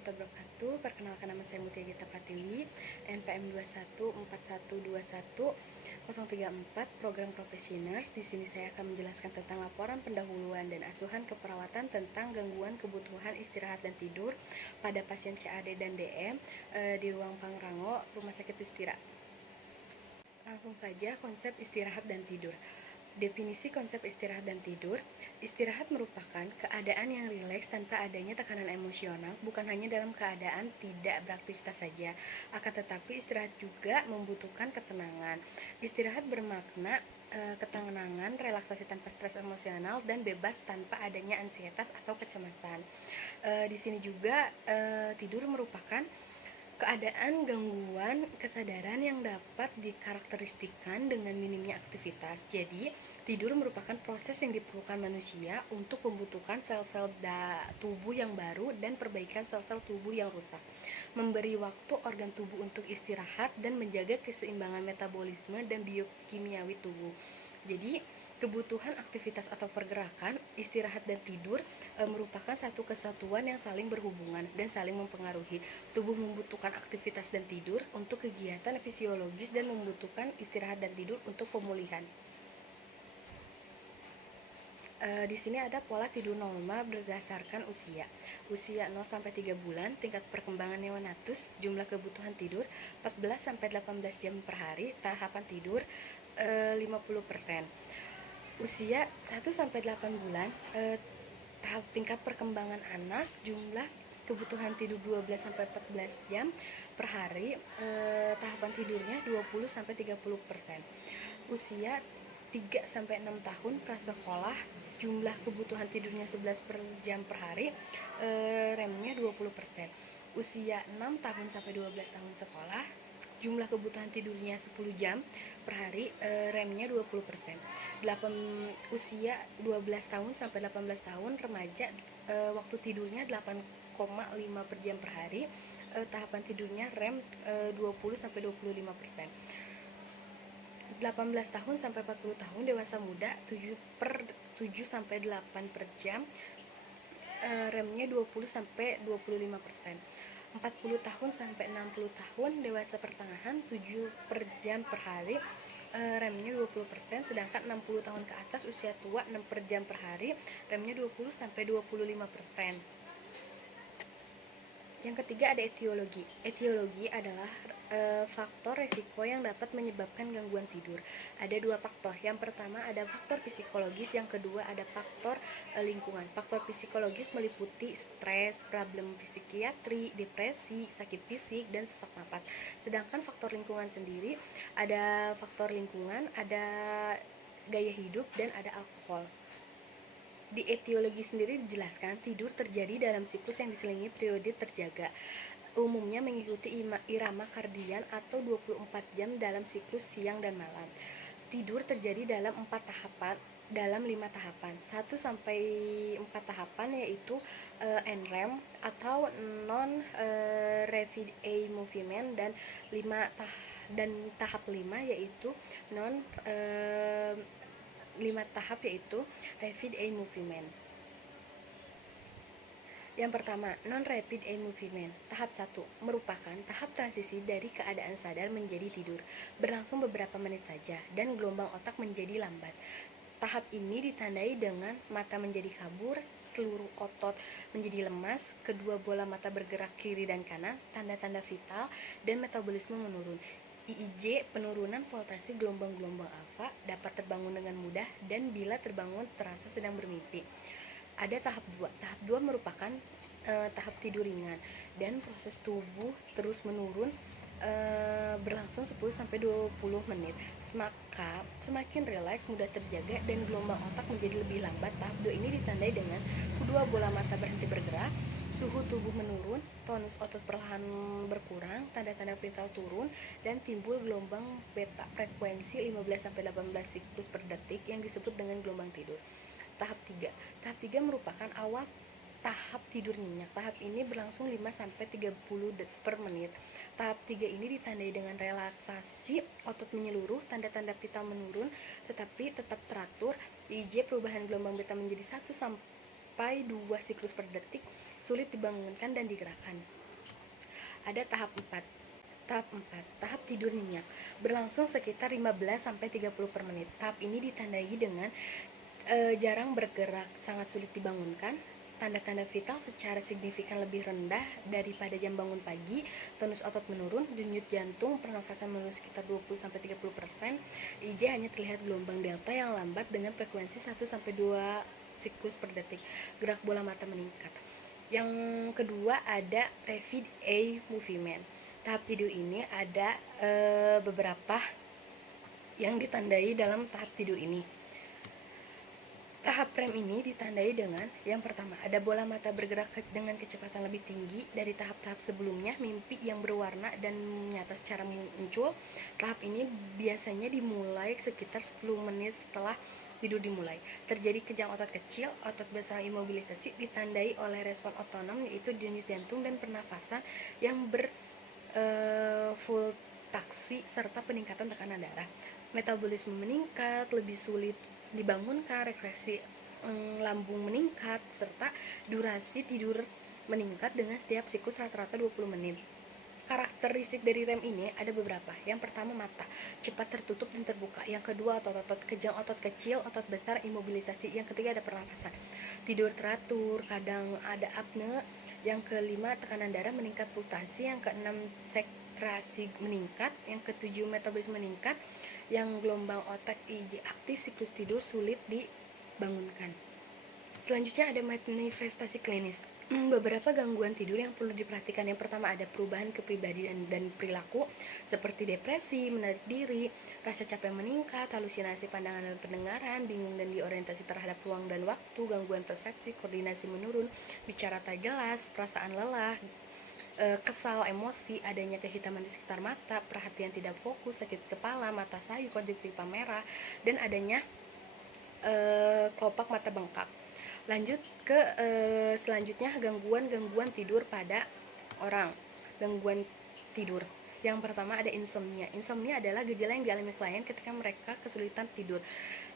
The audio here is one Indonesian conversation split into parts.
warahmatullahi wabarakatuh. Perkenalkan, nama saya Mutia Gita Pratiwi, NPM 214121 program Professioners. Di sini saya akan menjelaskan tentang laporan pendahuluan dan asuhan keperawatan tentang gangguan kebutuhan istirahat dan tidur pada pasien CAD dan DM di ruang Pangrango, Rumah Sakit Ustira. Langsung saja, konsep istirahat dan tidur. Definisi konsep istirahat dan tidur. Istirahat merupakan keadaan yang rileks tanpa adanya tekanan emosional, bukan hanya dalam keadaan tidak beraktivitas saja, akan tetapi istirahat juga membutuhkan ketenangan. Istirahat bermakna ketenangan, relaksasi tanpa stres emosional, dan bebas tanpa adanya ansietas atau kecemasan. Di sini juga tidur merupakan keadaan gangguan kesadaran yang dapat dikarakteristikkan dengan minimnya aktivitas. Jadi, tidur merupakan proses yang diperlukan manusia untuk pembentukan sel-sel tubuh yang baru dan perbaikan sel-sel tubuh yang rusak. Memberi waktu organ tubuh untuk istirahat dan menjaga keseimbangan metabolisme dan biokimiawi tubuh. Jadi, kebutuhan aktivitas atau pergerakan, istirahat dan tidur merupakan satu kesatuan yang saling berhubungan dan saling mempengaruhi. Tubuh membutuhkan aktivitas dan tidur untuk kegiatan fisiologis dan membutuhkan istirahat dan tidur untuk pemulihan. Di sini ada pola tidur normal berdasarkan usia. Usia 0-3 bulan, tingkat perkembangan neonatus, jumlah kebutuhan tidur 14-18 jam per hari, tahapan tidur 50%. Usia 1-8 bulan, tahap tingkat perkembangan anak, jumlah kebutuhan tidur 12-14 jam per hari, tahapan tidurnya 20-30%. Usia 3-6 tahun, prasekolah, jumlah kebutuhan tidurnya 11 per jam per hari, remnya 20%. Usia 6 tahun sampai 12 tahun sekolah, jumlah kebutuhan tidurnya 10 jam per hari, remnya 20%. Usia 12 tahun sampai 18 tahun remaja, waktu tidurnya 8,5 per jam per hari, tahapan tidurnya rem 20-25%. 18 tahun sampai 40 tahun dewasa muda 7-8 per jam, remnya 20-25%. 40 tahun sampai 60 tahun dewasa pertengahan 7 per jam per hari, remnya 20%, sedangkan 60 tahun ke atas usia tua 6 per jam per hari, remnya 20-25%. Yang ketiga ada etiologi. Etiologi adalah faktor resiko yang dapat menyebabkan gangguan tidur. Ada 2 faktor. Yang pertama ada faktor psikologis, yang kedua ada faktor lingkungan. Faktor psikologis meliputi stres, problem psikiatri, depresi, sakit fisik, dan sesak napas. Sedangkan faktor lingkungan sendiri ada faktor lingkungan, ada gaya hidup, dan ada alkohol. Di etiologi sendiri dijelaskan tidur terjadi dalam siklus yang diselingi periode terjaga. Umumnya mengikuti irama kardian atau 24 jam dalam siklus siang dan malam. Tidur terjadi dalam 5 tahapan. 1-4 tahapan yaitu NREM atau non rapid eye movement, dan tahap 5 yaitu 5 tahap yaitu rapid eye movement. Yang pertama, non-rapid eye movement. Tahap 1 merupakan tahap transisi dari keadaan sadar menjadi tidur, berlangsung beberapa menit saja, dan gelombang otak menjadi lambat. Tahap ini ditandai dengan mata menjadi kabur, seluruh otot menjadi lemas, kedua bola mata bergerak kiri dan kanan, tanda-tanda vital, dan metabolisme menurun. IIJ, penurunan voltase gelombang-gelombang alfa, dapat terbangun dengan mudah, dan bila terbangun terasa sedang bermimpi. Ada tahap 2. Tahap 2 merupakan tahap tidur ringan, dan proses tubuh terus menurun, berlangsung 10-20 menit. Maka semakin rileks, mudah terjaga, dan gelombang otak menjadi lebih lambat. Tahap 2 ini ditandai dengan kedua bola mata berhenti bergerak, suhu tubuh menurun, tonus otot perlahan berkurang, tanda-tanda vital turun, dan timbul gelombang beta frekuensi 15-18 siklus per detik yang disebut dengan gelombang tidur. Tahap 3. Tahap 3 merupakan awal tahap tidur nyenyak. Tahap ini berlangsung 5-30 detik per menit. Tahap 3 ini ditandai dengan relaksasi otot menyeluruh, tanda-tanda vital menurun tetapi tetap teratur. IJ perubahan gelombang beta menjadi 1-4 sampai 2 siklus per detik, sulit dibangunkan dan digerakkan. Ada tahap 4. Tahap tidur nyenyak, berlangsung sekitar 15 sampai 30 per menit. Tahap ini ditandai dengan jarang bergerak, sangat sulit dibangunkan, tanda-tanda vital secara signifikan lebih rendah daripada jam bangun pagi, tonus otot menurun, denyut jantung, pernafasan menurun sekitar 20-30%, IJ hanya terlihat gelombang delta yang lambat dengan frekuensi 1-2 siklus per detik, gerak bola mata meningkat. Yang kedua ada rapid eye movement. Tahap tidur ini ada beberapa yang ditandai dalam tahap tidur ini. Tahap REM ini ditandai dengan yang pertama, ada bola mata bergerak dengan kecepatan lebih tinggi dari tahap-tahap sebelumnya, mimpi yang berwarna dan nyata secara muncul. Tahap ini biasanya dimulai sekitar 10 menit setelah tidur dimulai. Terjadi kejang otot kecil, otot besar imobilisasi, ditandai oleh respon otonom yaitu denyut jantung dan pernafasan yang berfultaksi serta peningkatan tekanan darah. Metabolisme meningkat, lebih sulit dibangunkan, refleksi lambung meningkat, serta durasi tidur meningkat dengan setiap siklus rata-rata 20 menit. Karakteristik dari REM ini ada beberapa. Yang pertama, mata cepat tertutup dan terbuka. Yang kedua, otot-otot kejang, otot kecil, otot besar, imobilisasi. Yang ketiga, ada pernapasan. Tidur teratur, kadang ada apne. Yang kelima, tekanan darah meningkat, pulsasi. Yang keenam, sekrasi meningkat. Yang ketujuh, metabolisme meningkat. Yang gelombang otak IJ aktif, siklus tidur sulit dibangunkan. Selanjutnya ada manifestasi klinis. Beberapa gangguan tidur yang perlu diperhatikan. Yang pertama, ada perubahan kepribadian dan perilaku seperti depresi, menarik diri, rasa capek meningkat, halusinasi pandangan dan pendengaran, bingung dan diorientasi terhadap ruang dan waktu, gangguan persepsi, koordinasi menurun, bicara tak jelas, perasaan lelah, kesal, emosi, adanya kehitaman di sekitar mata, perhatian tidak fokus, sakit kepala, mata sayu, konjungtiva merah, dan adanya kelopak mata bengkak. Lanjut ke selanjutnya, gangguan tidur pada orang. Gangguan tidur. Yang pertama ada insomnia. Insomnia adalah gejala yang dialami klien ketika mereka kesulitan tidur.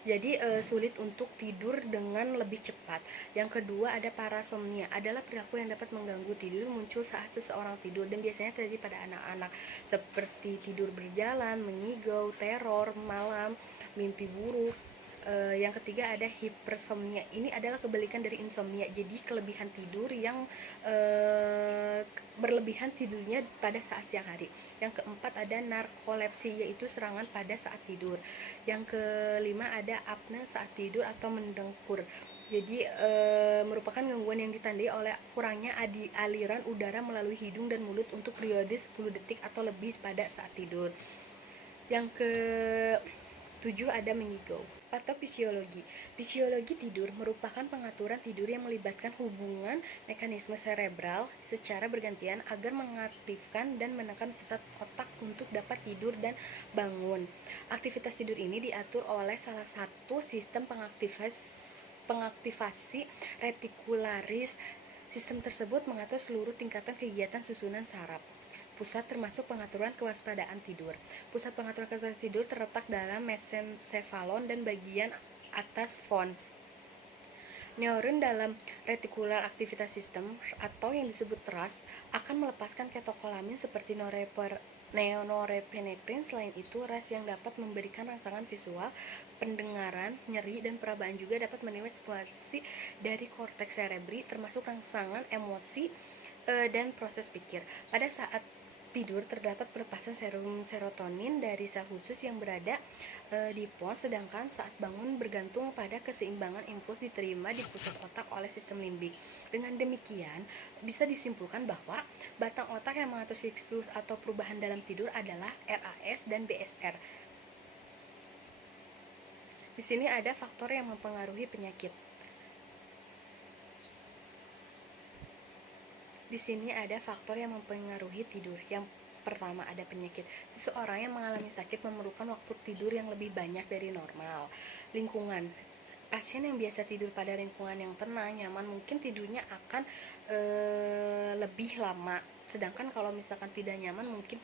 Jadi sulit untuk tidur dengan lebih cepat. Yang kedua ada parasomnia, adalah perilaku yang dapat mengganggu tidur, muncul saat seseorang tidur dan biasanya terjadi pada anak-anak, seperti tidur berjalan, mengigau, teror malam, mimpi buruk. Yang ketiga ada hipersomnia. Ini adalah kebalikan dari insomnia, jadi kelebihan tidur yang berlebihan tidurnya pada saat siang hari. Yang keempat ada narkolepsi, yaitu serangan pada saat tidur. Yang kelima ada apne saat tidur atau mendengkur. Jadi merupakan gangguan yang ditandai oleh kurangnya aliran udara melalui hidung dan mulut untuk periode 10 detik atau lebih pada saat tidur. Yang ke-7 ada mengigau. Patofisiologi. Fisiologi tidur merupakan pengaturan tidur yang melibatkan hubungan mekanisme cerebral secara bergantian agar mengaktifkan dan menekan pusat otak untuk dapat tidur dan bangun. Aktivitas tidur ini diatur oleh salah satu sistem pengaktifasi retikularis. Sistem tersebut mengatur seluruh tingkatan kegiatan susunan saraf pusat, termasuk pengaturan kewaspadaan tidur. Pusat pengaturan kewaspadaan tidur terletak dalam mesencephalon dan bagian atas pons. Neuron dalam reticular activitas system atau yang disebut RAS akan melepaskan katekolamin seperti norepinephrine. Selain itu, RAS yang dapat memberikan rangsangan visual, pendengaran, nyeri, dan perabaan juga dapat menilai situasi dari korteks cerebri, termasuk rangsangan emosi dan proses pikir. Pada saat tidur terdapat pelepasan serotonin dari sel khusus yang berada di pons, sedangkan saat bangun bergantung pada keseimbangan impuls diterima di pusat otak oleh sistem limbik. Dengan demikian, bisa disimpulkan bahwa batang otak yang mengatur siklus atau perubahan dalam tidur adalah RAS dan BSR. Di sini ada faktor yang mempengaruhi penyakit. Di sini ada faktor yang mempengaruhi tidur. Yang pertama ada penyakit. Seseorang yang mengalami sakit memerlukan waktu tidur yang lebih banyak dari normal. Lingkungan. Pasien yang biasa tidur pada lingkungan yang tenang, nyaman, mungkin tidurnya akan lebih lama. Sedangkan kalau misalkan tidak nyaman, mungkin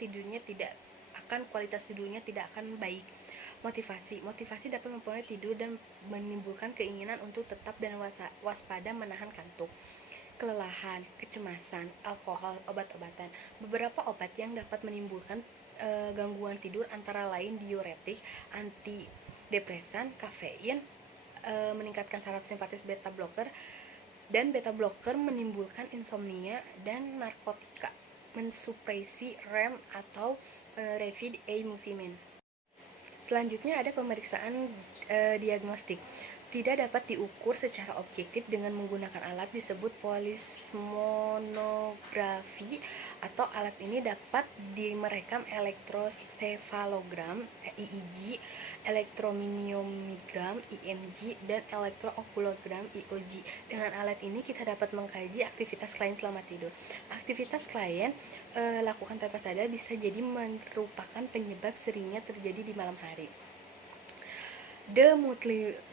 kualitas tidurnya tidak akan baik. Motivasi dapat mempengaruhi tidur dan menimbulkan keinginan untuk tetap dan waspada menahan kantuk. Kelelahan, kecemasan, alkohol, obat-obatan. Beberapa obat yang dapat menimbulkan gangguan tidur antara lain diuretik, antidepresan, kafein, meningkatkan saraf simpatis beta blocker, dan beta blocker menimbulkan insomnia, dan narkotika mensupresi REM atau rapid eye movement. Selanjutnya ada pemeriksaan diagnostik. Tidak dapat diukur secara objektif dengan menggunakan alat disebut polismonografi, atau alat ini dapat merekam elektrosefalogram (EEG), elektromiogram (EMG), dan elektrookulogram (EOG). Dengan alat ini kita dapat mengkaji aktivitas klien selama tidur. Aktivitas klien lakukan tanpa sadar bisa jadi merupakan penyebab seringnya terjadi di malam hari. The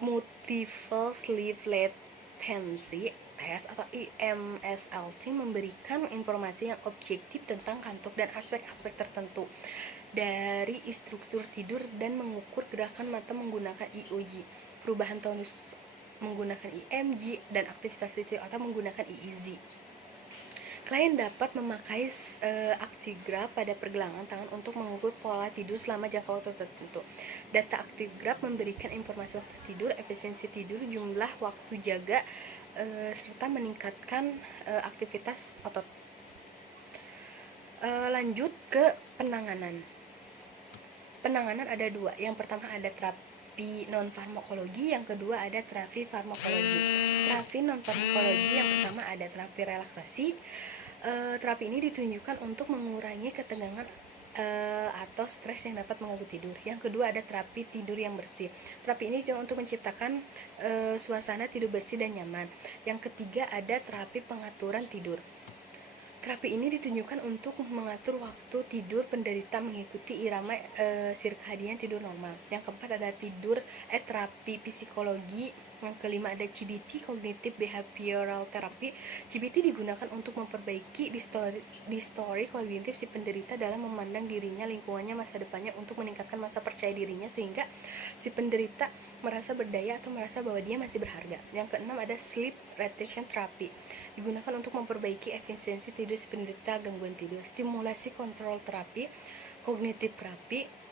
Multiple Sleep Latency Test atau IMSLT memberikan informasi yang objektif tentang kantuk dan aspek-aspek tertentu dari struktur tidur dan mengukur gerakan mata menggunakan EOG, perubahan tonus menggunakan EMG, dan aktivitas tidur atau menggunakan EEG. Klien dapat memakai aktigraf pada pergelangan tangan untuk mengukur pola tidur selama jangka waktu tertentu. Data aktigraf memberikan informasi waktu tidur, efisiensi tidur, jumlah waktu jaga, serta meningkatkan aktivitas otot. Lanjut ke penanganan. Penanganan ada dua. Yang pertama ada terapi non-farmakologi, yang kedua ada terapi farmakologi. Terapi non-farmakologi yang pertama ada terapi relaksasi. Terapi ini ditunjukkan untuk mengurangi ketegangan atau stres yang dapat mengganggu tidur. Yang kedua ada terapi tidur yang bersih. Terapi ini untuk menciptakan suasana tidur bersih dan nyaman. Yang ketiga ada terapi pengaturan tidur. Terapi ini ditunjukkan untuk mengatur waktu tidur penderita mengikuti irama sirkadian tidur normal. Yang keempat ada terapi psikologi. Yang kelima ada CBT, Cognitive Behavioral Therapy. CBT digunakan untuk memperbaiki distori kognitif si penderita dalam memandang dirinya, lingkungannya, masa depannya, untuk meningkatkan masa percaya dirinya sehingga si penderita merasa berdaya atau merasa bahwa dia masih berharga. Yang keenam ada Sleep Retention Therapy. Digunakan untuk memperbaiki efisiensi tidur si penderita gangguan tidur. Stimulasi kontrol terapi, Cognitive Therapy.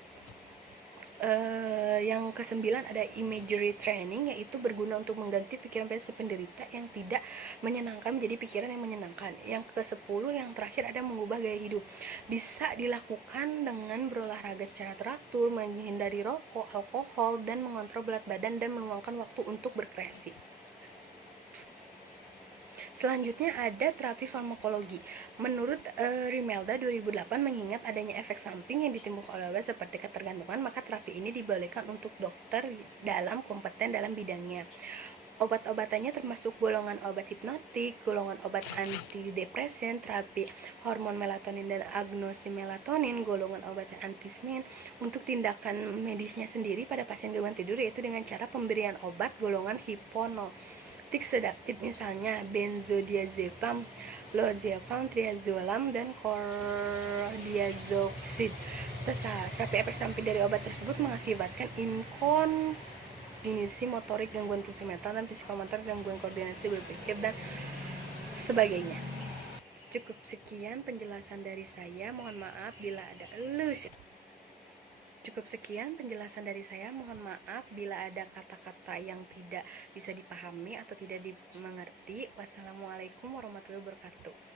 Yang kesembilan ada imagery training, yaitu berguna untuk mengganti pikiran si penderita yang tidak menyenangkan menjadi pikiran yang menyenangkan. Yang ke-10 yang terakhir ada mengubah gaya hidup. Bisa dilakukan dengan berolahraga secara teratur, menghindari rokok, alkohol, dan mengontrol berat badan dan meluangkan waktu untuk berkreasi. Selanjutnya ada terapi farmakologi. Menurut Rimelda 2008, mengingat adanya efek samping yang ditimbulkan oleh obat seperti ketergantungan, maka terapi ini dibolehkan untuk dokter dalam kompeten dalam bidangnya. Obat-obatannya termasuk golongan obat hipnotik, golongan obat antidepresan, terapi hormon melatonin dan agnosi melatonin, golongan obat antismin. Untuk tindakan medisnya sendiri pada pasien gangguan tidur yaitu dengan cara pemberian obat golongan hipnotik sedatif, misalnya benzodiazepam, lorazepam, triazolam, dan chlordiazepam. Tetapi efek samping dari obat tersebut mengakibatkan inkontinensi motorik, gangguan fungsi mental dan psikomotor, gangguan koordinasi berpikir, dan sebagainya. Cukup sekian penjelasan dari saya. Mohon maaf bila ada kata-kata yang tidak bisa dipahami atau tidak dimengerti. Wassalamualaikum warahmatullahi wabarakatuh.